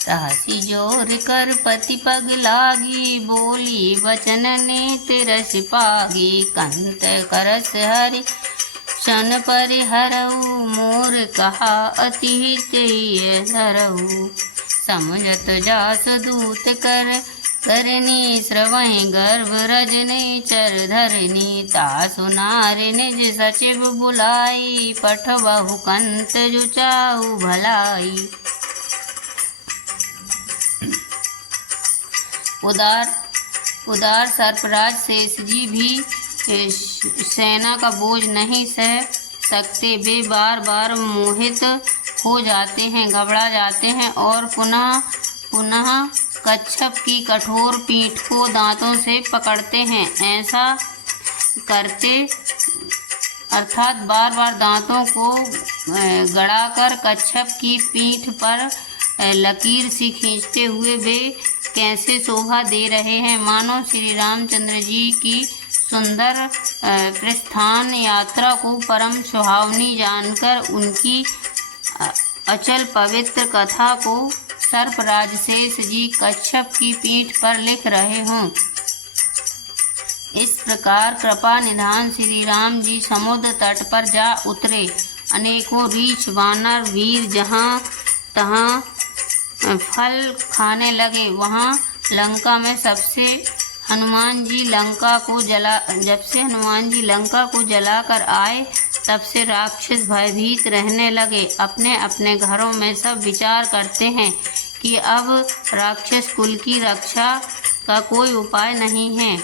तासी जोर कर पति पग लागी, बोली वचन नेत रस पागी। कंत करस हरि शन परिहरऊ, मोर कहा अति हित ये धरऊ। समझत जास दूत कर करनी, श्रवहि गर्भ रजनी चर धरनी। तासु नारि निज सचिव बुलाई, पठबहु कंत जुचाऊ भलाई। उदार सर्पराज शेष जी भी सेना का बोझ नहीं सह सकते। वे बार बार मोहित हो जाते हैं, घबरा जाते हैं और पुनः कच्छप की कठोर पीठ को दांतों से पकड़ते हैं। ऐसा करते अर्थात बार बार दांतों को गड़ाकर कच्छप की पीठ पर लकीर सी खींचते हुए वे कैसे शोभा दे रहे हैं, मानो श्री रामचंद्र जी की सुंदर प्रस्थान यात्रा को परम सुहावनी जानकर उनकी अचल पवित्र कथा को सर्पराज शेष जी कच्छप की पीठ पर लिख रहे हों। इस प्रकार कृपा निधान श्री राम जी समुद्र तट पर जा उतरे। अनेकों रीछ वानर वीर जहाँ तहाँ फल खाने लगे। वहाँ लंका में जब से हनुमान जी लंका को जलाकर आए, तब से राक्षस भयभीत रहने लगे। अपने अपने घरों में सब विचार करते हैं कि अब राक्षस कुल की रक्षा का कोई उपाय नहीं है।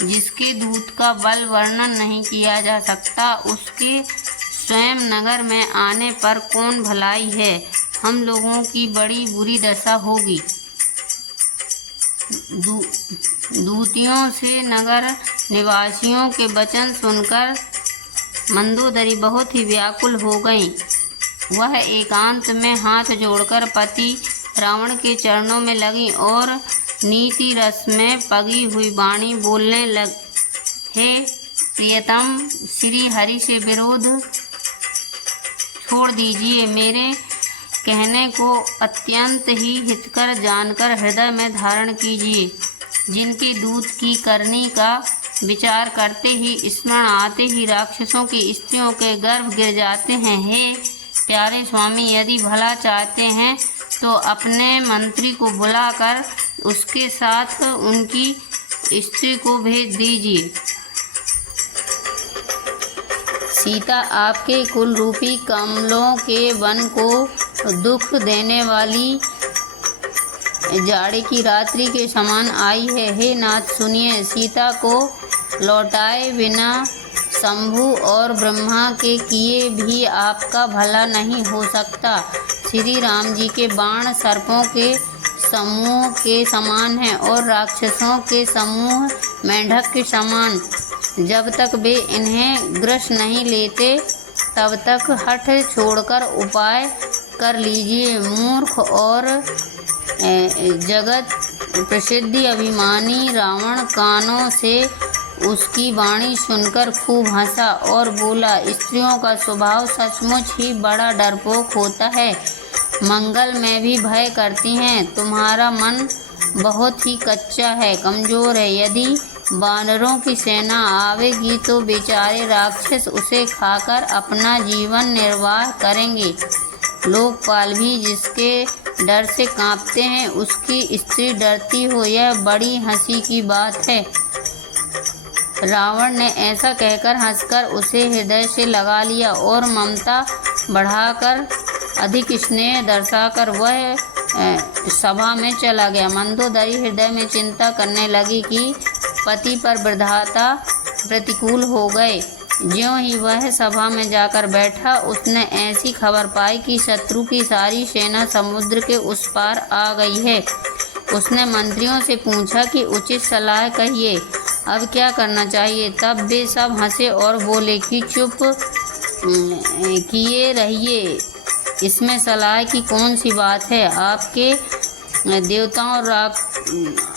जिसके दूत का बल वर्णन नहीं किया जा सकता, उसके स्वयं नगर में आने पर कौन भलाई है। हम लोगों की बड़ी बुरी दशा होगी। दूतियों से नगर निवासियों के वचन सुनकर मंदोदरी बहुत ही व्याकुल हो गई। वह एकांत में हाथ जोड़कर पति रावण के चरणों में लगी और नीति रस में पगी हुई वाणी बोलने लग, हे प्रियतम, श्री हरि से विरोध छोड़ दीजिए। मेरे कहने को अत्यंत ही हितकर जानकर हृदय में धारण कीजिए। जिनके दूत की करनी का विचार करते ही, स्मरण आते ही राक्षसों की स्त्रियों के गर्भ गिर जाते हैं। हे प्यारे स्वामी, यदि भला चाहते हैं तो अपने मंत्री को बुलाकर उसके साथ उनकी स्त्री को भेज दीजिए। सीता आपके कुल रूपी कमलों के वन को दुख देने वाली जाड़े की रात्रि के समान आई है। हे नाथ सुनिए, सीता को लौटाए बिना शंभु और ब्रह्मा के किए भी आपका भला नहीं हो सकता। श्री राम जी के बाण सर्पों के समूह के समान हैं और राक्षसों के समूह मेंढक के समान। जब तक वे इन्हें ग्रस नहीं लेते, तब तक हठ छोड़कर उपाय कर लीजिए। मूर्ख और जगत प्रसिद्धि अभिमानी रावण कानों से उसकी वाणी सुनकर खूब हंसा और बोला, स्त्रियों का स्वभाव सचमुच ही बड़ा डरपोक होता है, मंगल में भी भय करती हैं। तुम्हारा मन बहुत ही कच्चा है, कमज़ोर है। यदि वानरों की सेना आवेगी तो बेचारे राक्षस उसे खाकर अपना जीवन निर्वाह करेंगे। लोकपाल भी जिसके डर से कांपते हैं, उसकी स्त्री डरती हो, यह बड़ी हंसी की बात है। रावण ने ऐसा कहकर हंसकर उसे हृदय से लगा लिया और ममता बढ़ाकर अधिक स्नेह दर्शाकर वह सभा में चला गया। मंदोदरी हृदय में चिंता करने लगी कि पति पर विधाता प्रतिकूल हो गए। ज्यों ही वह सभा में जाकर बैठा, उसने ऐसी खबर पाई कि शत्रु की सारी सेना समुद्र के उस पार आ गई है। उसने मंत्रियों से पूछा कि उचित सलाह कहिए, अब क्या करना चाहिए। तब वे सब हंसे और बोले कि चुप किए रहिए, इसमें सलाह की कौन सी बात है।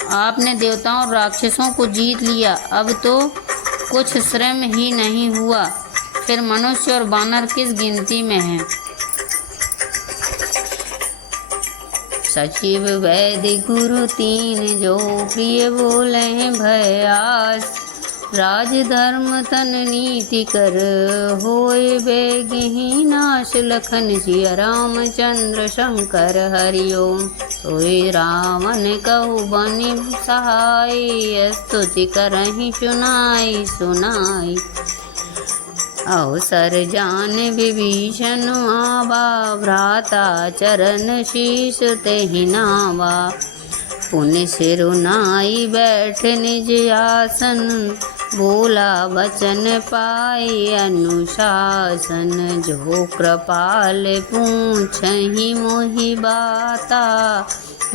आपने देवताओं और राक्षसों को जीत लिया, अब तो कुछ श्रम ही नहीं हुआ, फिर मनुष्य और वानर किस गिनती में हैं। सचिव वैद्य गुरु तीन जो प्रिय बोले भयास। राजधर्म तन नीति कर होए बेगहि नाश। लखन सिया रामचंद्र शंकर हरिओम। सोई रावण कहु बनि सहाय। स्तुति करहि सुनाई सुनाई। अवसर जान विभीषण आवा। भ्राता चरण शीश तेहि नावा। पुनि सिरुनाई बैठ निज आसन। बोला वचन पाई अनुशासन। जो कृपाल पूछहि मोहि बाता।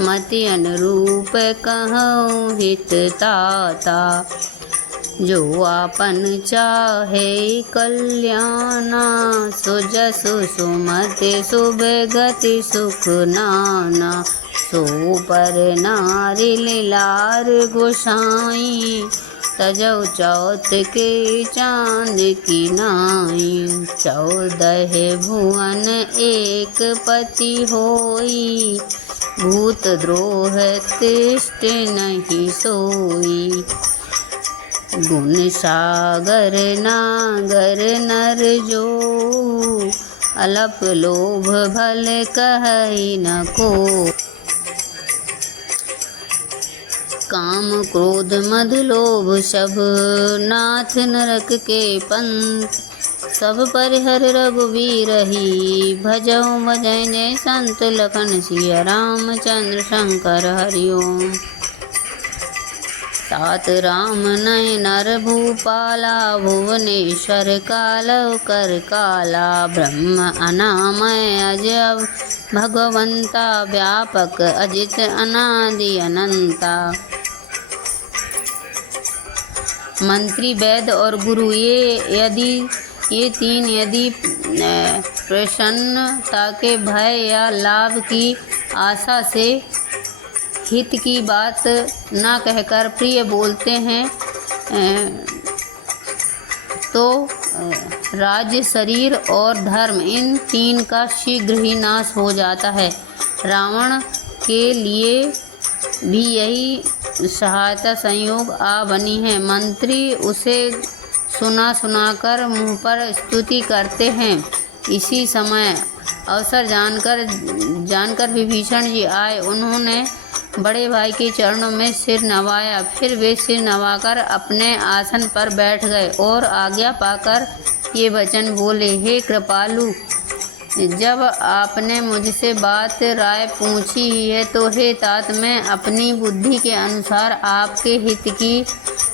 मति अनुरूप कहूँ हित ताता। जो आपन चाहे कल्याणा। सो जसु सुमति सुभगति सुख नाना। सो पर नारी लीलार गोसाई। तजौ चौथ के चाँद की नाई। 14 भुवन एक पति होई। भूत द्रोह तिष्ठ नहीं सोई। गुण सागर नागर नर जो। अलप लोभ भल कहई न को। काम क्रोध मद लोभ सब। नाथ नरक के पंथ। सब परिहर रघुवीर ही। भजऊ भजै जय संत लखन सिया रामचंद्र शंकर हरिओम। तात राम नर भूपाला। भुवनेश्वर कालव कर काला। ब्रह्म अनामय अजब भगवंता। व्यापक अजित अनादि अनंता। मंत्री वैद्य और गुरु ये तीन यदि प्रसन्नता के भय या लाभ की आशा से हित की बात न कहकर प्रिय बोलते हैं तो राज्य शरीर और धर्म इन तीन का शीघ्र ही नाश हो जाता है। रावण के लिए भी यही सहायता संयोग आ बनी है। मंत्री उसे सुना सुनाकर मुँह पर स्तुति करते हैं। इसी समय अवसर जानकर विभीषण जी आए। उन्होंने बड़े भाई के चरणों में सिर नवाया। फिर वे सिर नवाकर अपने आसन पर बैठ गए और आज्ञा पाकर ये वचन बोले, हे कृपालु, जब आपने मुझसे बात राय पूछी ही है तो हे तात, मैं अपनी बुद्धि के अनुसार आपके हित की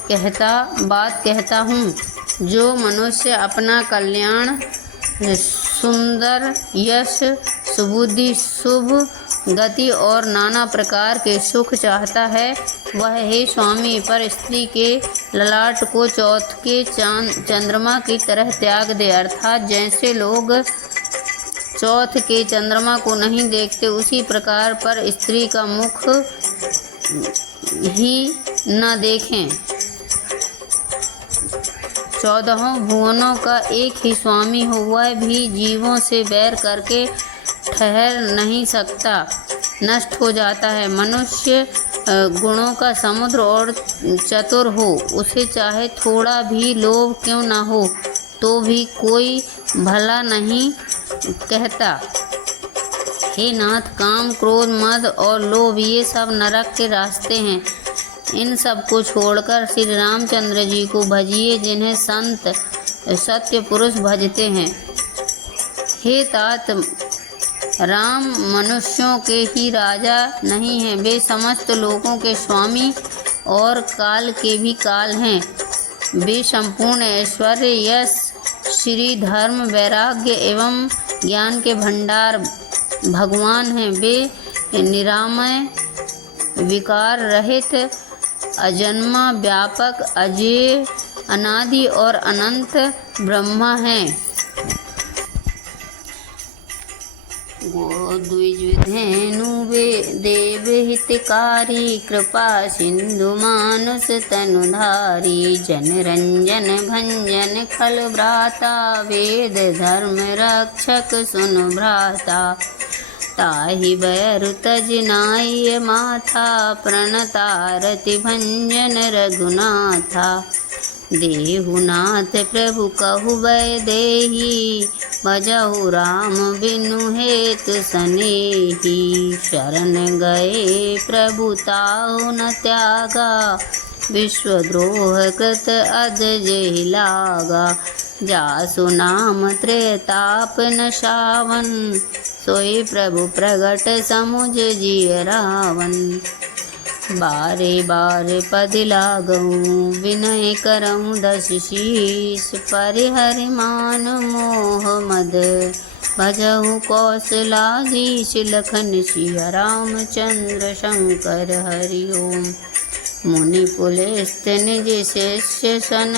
बात कहता हूँ। जो मनुष्य अपना कल्याण, सुंदर यश, सुबुद्धि, शुभ गति और नाना प्रकार के सुख चाहता है, वह हे स्वामी पर स्त्री के ललाट को चौथ के चंद्रमा की तरह त्याग दे। अर्थात जैसे लोग चौथ के चंद्रमा को नहीं देखते, उसी प्रकार पर स्त्री का मुख ही न देखें। 14 भुवनों का एक ही स्वामी हो, वह भी जीवों से बैर करके ठहर नहीं सकता, नष्ट हो जाता है। मनुष्य गुणों का समुद्र और चतुर हो, उसे चाहे थोड़ा भी लोभ क्यों न हो तो भी कोई भला नहीं कहता। हे नाथ, काम, क्रोध, मद और लोभ ये सब नरक के रास्ते हैं। इन सब को छोड़कर श्री रामचंद्र जी को भजिए, जिन्हें संत सत्य पुरुष भजते हैं। हे तात, राम मनुष्यों के ही राजा नहीं हैं, वे समस्त लोगों के स्वामी और काल के भी काल हैं। वे संपूर्ण ऐश्वर्य, यश, श्री, धर्म, वैराग्य एवं ज्ञान के भंडार भगवान हैं। वे निरामय, विकार रहित, अजन्मा, व्यापक, अजेय, अनादि और अनंत ब्रह्मा हैं। द्विजधेनु देव हितकारी, कृपा सिंधु मानुष तनुधारी। जन रंजन भंजन खल भ्राता, वेद धर्म रक्षक सुन भ्राता। ताहि बैरु तज नाई माथा, प्रणतारति भंजन रघुनाथा। देहु नाथ प्रभु कहु वैदेही, भजहु राम बिनु हेतु सनेही। शरण गए प्रभु ताहु न त्यागा, विश्वद्रोह कृत अधजहि लागा। जासु नाम त्रेताप न सावन, सोई प्रभु प्रगट समुझ जिय रावण। बारे बारे पद लागऊं, विनय करऊं दस शीस। परिहरि मान मोह मद, भजहु कौशलाधीश। लखन सिया रामचंद्र शंकर हरि ओम। मुनि पुलस्त निज शिष्य सन,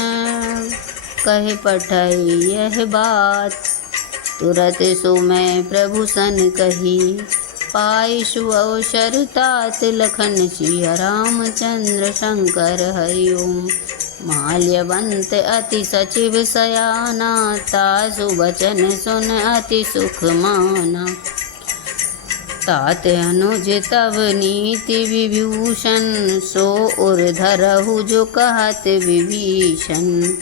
कहे पठई यह बात। तुरत सो मैं प्रभु सन कही, पाई सुअवसर तात। लखन सिया रामचंद्र शंकर हरि ओम। माल्यवंत अति सचिव सयाना, तासु वचन सुन अति सुख माना। तात अनुज तव नीति विभूषण, सो उर धरहु जो कहत विभीषण।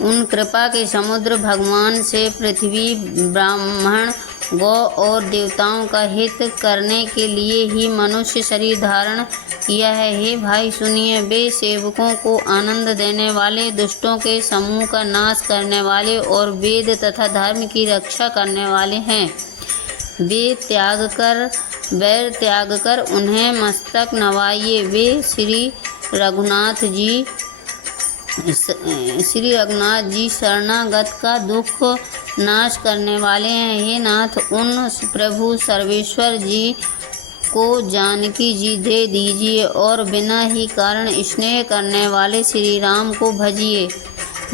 उन कृपा के समुद्र भगवान से पृथ्वी, ब्राह्मण, गौ और देवताओं का हित करने के लिए ही मनुष्य शरीर धारण किया है। हे भाई सुनिए, वे सेवकों को आनंद देने वाले, दुष्टों के समूह का नाश करने वाले और वेद तथा धर्म की रक्षा करने वाले हैं। वे वैर त्याग कर उन्हें मस्तक नवाइए। वे श्री रघुनाथ जी शरणागत का दुख नाश करने वाले हैं। हे नाथ, उन प्रभु सर्वेश्वर जी को जानकी जी दे दीजिए और बिना ही कारण स्नेह करने वाले श्री राम को भजिए,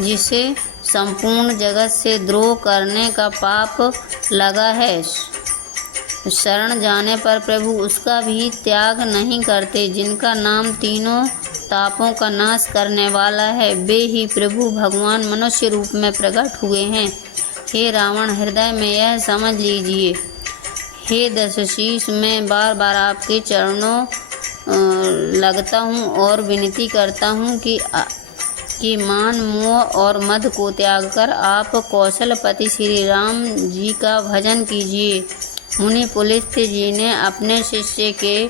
जिसे संपूर्ण जगत से द्रोह करने का पाप लगा है। शरण जाने पर प्रभु उसका भी त्याग नहीं करते। जिनका नाम तीनों तापों का नाश करने वाला है, वे ही प्रभु भगवान मनुष्य रूप में प्रकट हुए हैं। हे रावण, हृदय में यह समझ लीजिए। हे दशशीष, मैं बार बार आपके चरणों लगता हूँ और विनती करता हूँ कि मान, मोह और मद को त्याग कर आप कौशलपति श्री राम जी का भजन कीजिए। मुनि पुलस्त जी ने अपने शिष्य के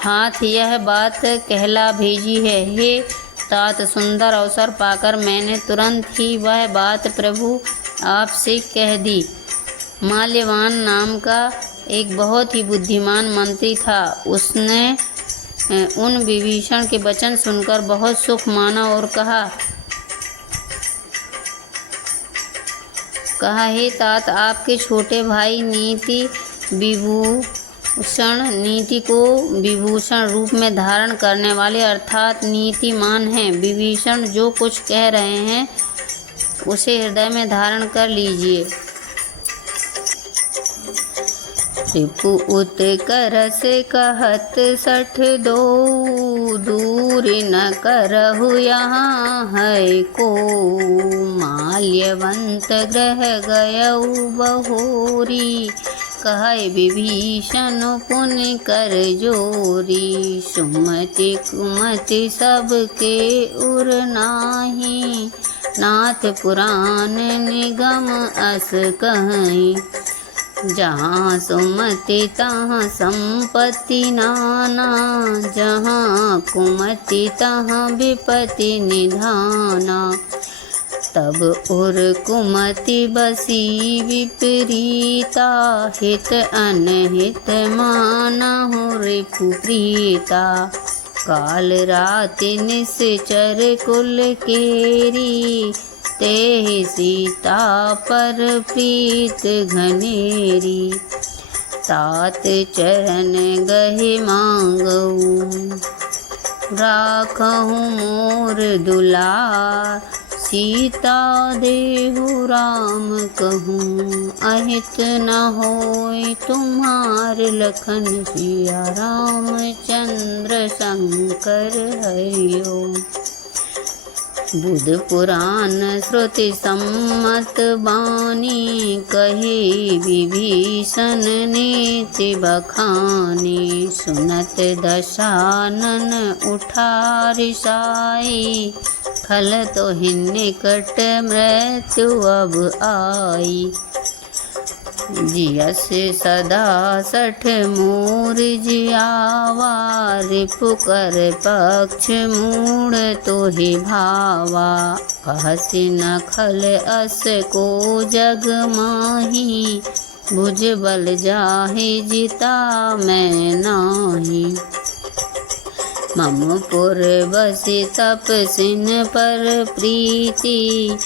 हाथ यह बात कहला भेजी है। हे तात, सुंदर अवसर पाकर मैंने तुरंत ही वह बात प्रभु आपसे कह दी। माल्यवान नाम का एक बहुत ही बुद्धिमान मंत्री था। उसने उन विभीषण के वचन सुनकर बहुत सुख माना और कहा, हे तात, आपके छोटे भाई नीति को विभूषण रूप में धारण करने वाले अर्थात नीतिमान हैं। विभीषण जो कुछ कह रहे हैं उसे हृदय में धारण कर लीजिए। रिपु उत्कर्ष कहत सठ दो, दूर न करहु यहाँ है को। माल्यवंत ग्रह गयउ बहोरी, कहै विभीषण पुनि कर जोरी। सुमति कुमति सबके उर नाही, नाथ पुराण निगम अस कहीं। जहाँ सुमति तहाँ संपत्ति नाना, जहाँ कुमति तहाँ विपत्ति निधाना। तब उर कुमति बसी विपरीता, हित अनहित मानहु रिपु प्रीता। काल राति निश्चर कुल केरी, तेहि सीता पर प्रीत घनेरी। तात चरण गहि मांगऊ, राखहु मोर दुलार। सीता देहु राम कहूँ, अहित न होय तुम्हार। लखन सिया रामचंद्र शंकर हरि ओम। बुध पुराण श्रुति सम्मत बानी, कही विभीषण नीति बखानी। सुनत दशानन उठा रिसाई, खल तो निकट मृत्यु अब आई। जियस सदा सठ मोर जियावा, रिपु कर पक्ष मूढ़ तो ही भावा। कहसि न खल अस को जग माही, भुज बल जाहि जिता मैं नाही। मम पुर बसि तपसिन पर प्रीति,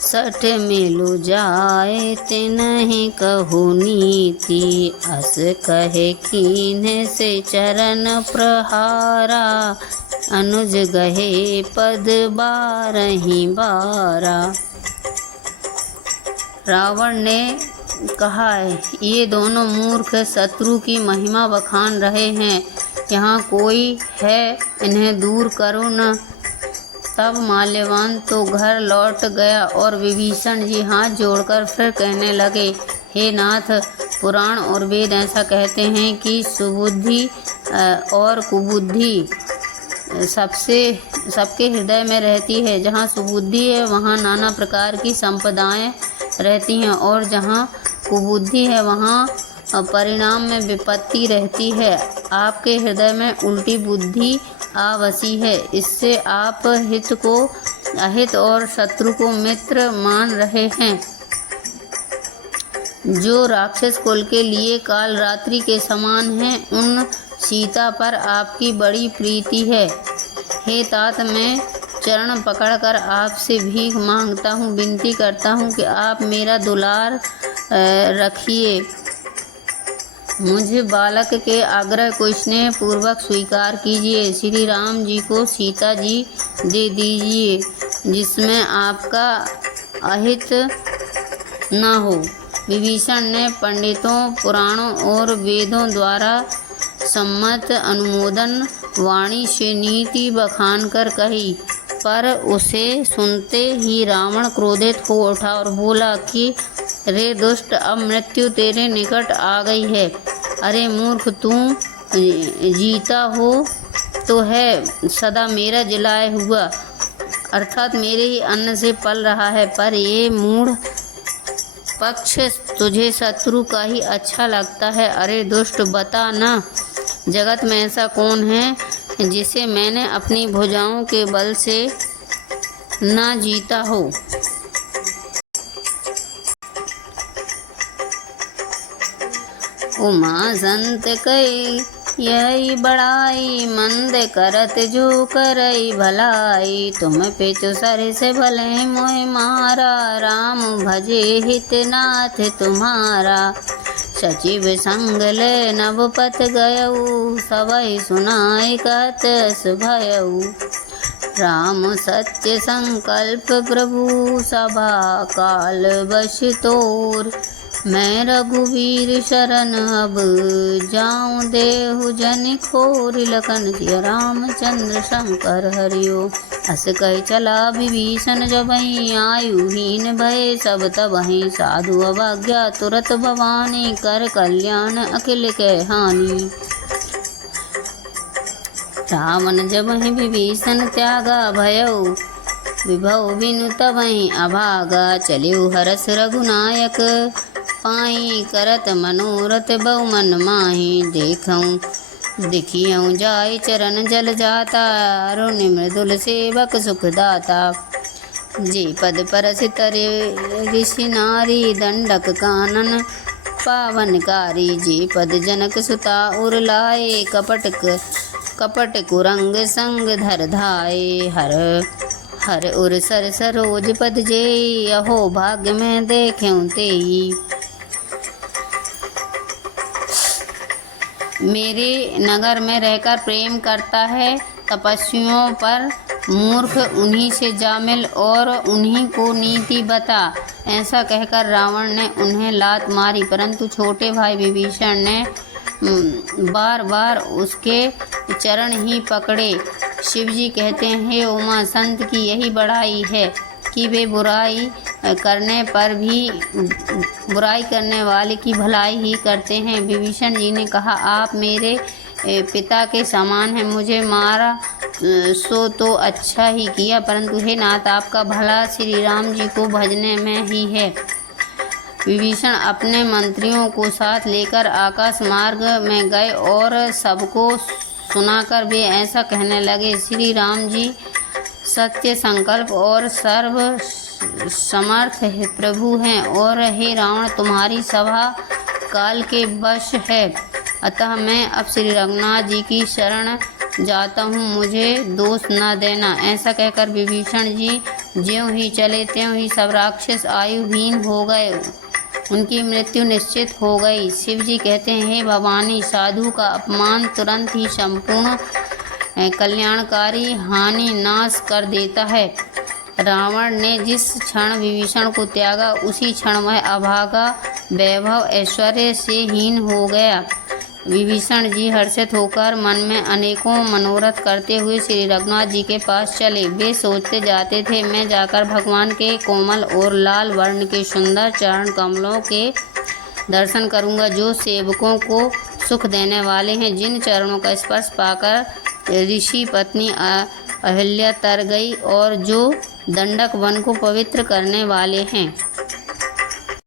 सठ मिलु जाए तिन्हि कहु नीति। अस कहे कीन्ह से चरण प्रहारा, अनुज गहे पद बारहि बारा। रावण ने कहा, ये दोनों मूर्ख शत्रु की महिमा बखान रहे हैं, यहाँ कोई है, इन्हें दूर करो न। तब माल्यवान तो घर लौट गया और विभीषण जी हाथ जोड़कर फिर कहने लगे, हे नाथ, पुराण और वेद ऐसा कहते हैं कि सुबुद्धि और कुबुद्धि सबके हृदय में रहती है। जहाँ सुबुद्धि है वहाँ नाना प्रकार की संपदाएं रहती हैं, और जहाँ कुबुद्धि है वहाँ परिणाम में विपत्ति रहती है। आपके हृदय में उल्टी बुद्धि आ बसी है, इससे आप हित को अहित और शत्रु को मित्र मान रहे हैं। जो राक्षस कुल के लिए काल रात्रि के समान हैं, उन सीता पर आपकी बड़ी प्रीति है। हे तात, मैं चरण पकड़कर आपसे भीख मांगता हूँ, विनती करता हूँ कि आप मेरा दुलार रखिए। मुझ बालक के आग्रह को स्नेह पूर्वक स्वीकार कीजिए। श्री राम जी को सीता जी दे दीजिए, जिसमें आपका अहित न हो। विभीषण ने पंडितों, पुराणों और वेदों द्वारा सम्मत अनुमोदन वाणी से नीति बखान कर कही, पर उसे सुनते ही रावण क्रोधित हो उठा और बोला कि रे दुष्ट, अब मृत्यु तेरे निकट आ गई है। अरे मूर्ख, तू जीता हो तो है सदा मेरा जिलाए हुआ, अर्थात मेरे ही अन्न से पल रहा है, पर ये मूढ़ पक्ष तुझे शत्रु का ही अच्छा लगता है। अरे दुष्ट, बता ना, जगत में ऐसा कौन है जिसे मैंने अपनी भुजाओं के बल से ना जीता हो। उमा संत कई यही बड़ाई, मंद करत जो करई भलाई। तुम पितु सर से भले मोहि मारा, राम भजे हित नाथ तुम्हारा। सचिव संग ले नवपथ गयऊ, सबई सुनाई कहत भयऊ। राम सत्य संकल्प प्रभु, सभा काल बश तोर। मैं रघुवीर शरण अब जाऊं, देहु जन खोर। लखन सिया रामचंद्र शंकर हरिओ। अस कहि चला विभीषण जबहि, आयुहीन भय सब तबहि। साधु अवज्ञा तुरत भवानी, कर कल्याण अखिल के हानि। रावण जबहि विभीषण त्यागा, भयउ विभव बिनु तबहि अभागा। चलिउ हरस रघुनायक, पाई करत मनोरथ बहु मन माही। देखियऊँ जाय चरण जल जाता, अरुण मृदुल सेवक सुखदाता। जे पद परस तरे ऋषि नारी, दंडक कानन पावनकारी। जे पद जनक सुता उर लाए, कपट कुरंग संग धर धाये। हर उर सर सरोज पद जेई, अहो भाग्य में देख्यूं तेई। मेरे नगर में रहकर प्रेम करता है तपस्वियों पर, मूर्ख उन्हीं से जा मिल और उन्हीं को नीति बता। ऐसा कहकर रावण ने उन्हें लात मारी, परंतु छोटे भाई विभीषण ने बार बार उसके चरण ही पकड़े शिव जी कहते हैं, हे उमा, संत की यही बड़ाई है कि वे बुराई करने वाले की भलाई ही करते हैं। विभीषण जी ने कहा, आप मेरे पिता के समान हैं, मुझे मारा सो तो अच्छा ही किया, परंतु हे नाथ, आपका भला श्री राम जी को भजने में ही है। विभीषण अपने मंत्रियों को साथ लेकर आकाश मार्ग में गए और सबको सुनाकर वे ऐसा कहने लगे, श्री राम जी सत्य संकल्प और सर्व समर्थ प्रभु हैं, और हे रावण, तुम्हारी सभा काल के वश है, अतः मैं अब श्री रघुनाथ जी की शरण जाता हूँ, मुझे दोष न देना। ऐसा कहकर विभीषण जी ज्यों ही चले त्यों ही सब राक्षस आयुहीन हो गए, उनकी मृत्यु निश्चित हो गई। शिव जी कहते हैं, हे भवानी, साधु का अपमान तुरंत ही संपूर्ण कल्याणकारी हानि नाश कर देता है। रावण ने जिस क्षण विभीषण को त्यागा, उसी क्षण वह अभागा वैभव ऐश्वर्य से हीन हो गया। विभीषण जी हर्षित होकर मन में अनेकों मनोरथ करते हुए श्री रघुनाथ जी के पास चले। वे सोचते जाते थे, मैं जाकर भगवान के कोमल और लाल वर्ण के सुंदर चरण कमलों के दर्शन करूंगा, जो सेवकों को सुख देने वाले हैं, जिन चरणों का स्पर्श पाकर ऋषि पत्नी अहिल्या तर गई और जो दंडक वन को पवित्र करने वाले हैं।